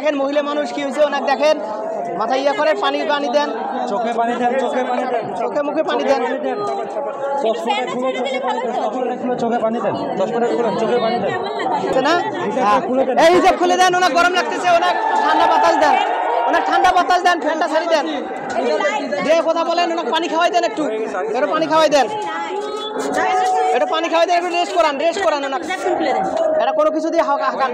দেখেন মহিলা মানুষ কি হয়েছে, ওনাকে দেখেন মাথায় ইয়া করে পানি দেন, চোখে পানি দেন, চোখে পানি দেন, চোখে মুখে পানি দেন, চোখে পানি দেন, 10 মিনিট খুলে চোখে পানি দেন না এই যে খুলে দেন। ওনার গরম লাগতেছে, ওনার ঠান্ডা বাতাস দেন, ওনার ঠান্ডা বাতাস দেন, ফ্যানটা ছাড়ি দেন, দিয়ে কথা বলেন, ওনাকে পানি খাওয়াই দেন, একটু এটা পানি খাওয়াই দেন, এটা পানি খাওয়াই দেন, একটু রেস্ট করান ওনাকে, এটা কোনো কিছু দিয়ে হাঁকান।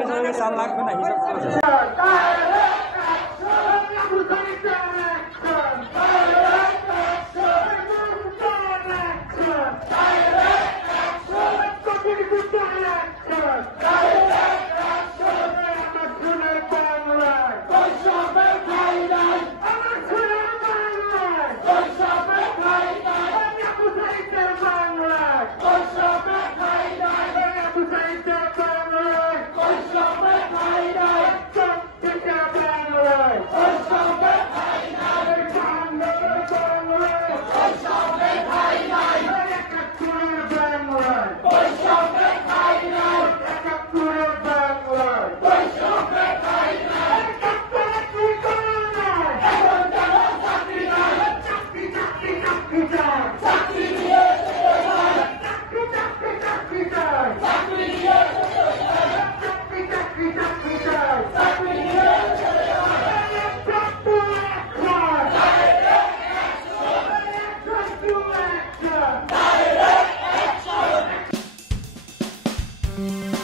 Direct action!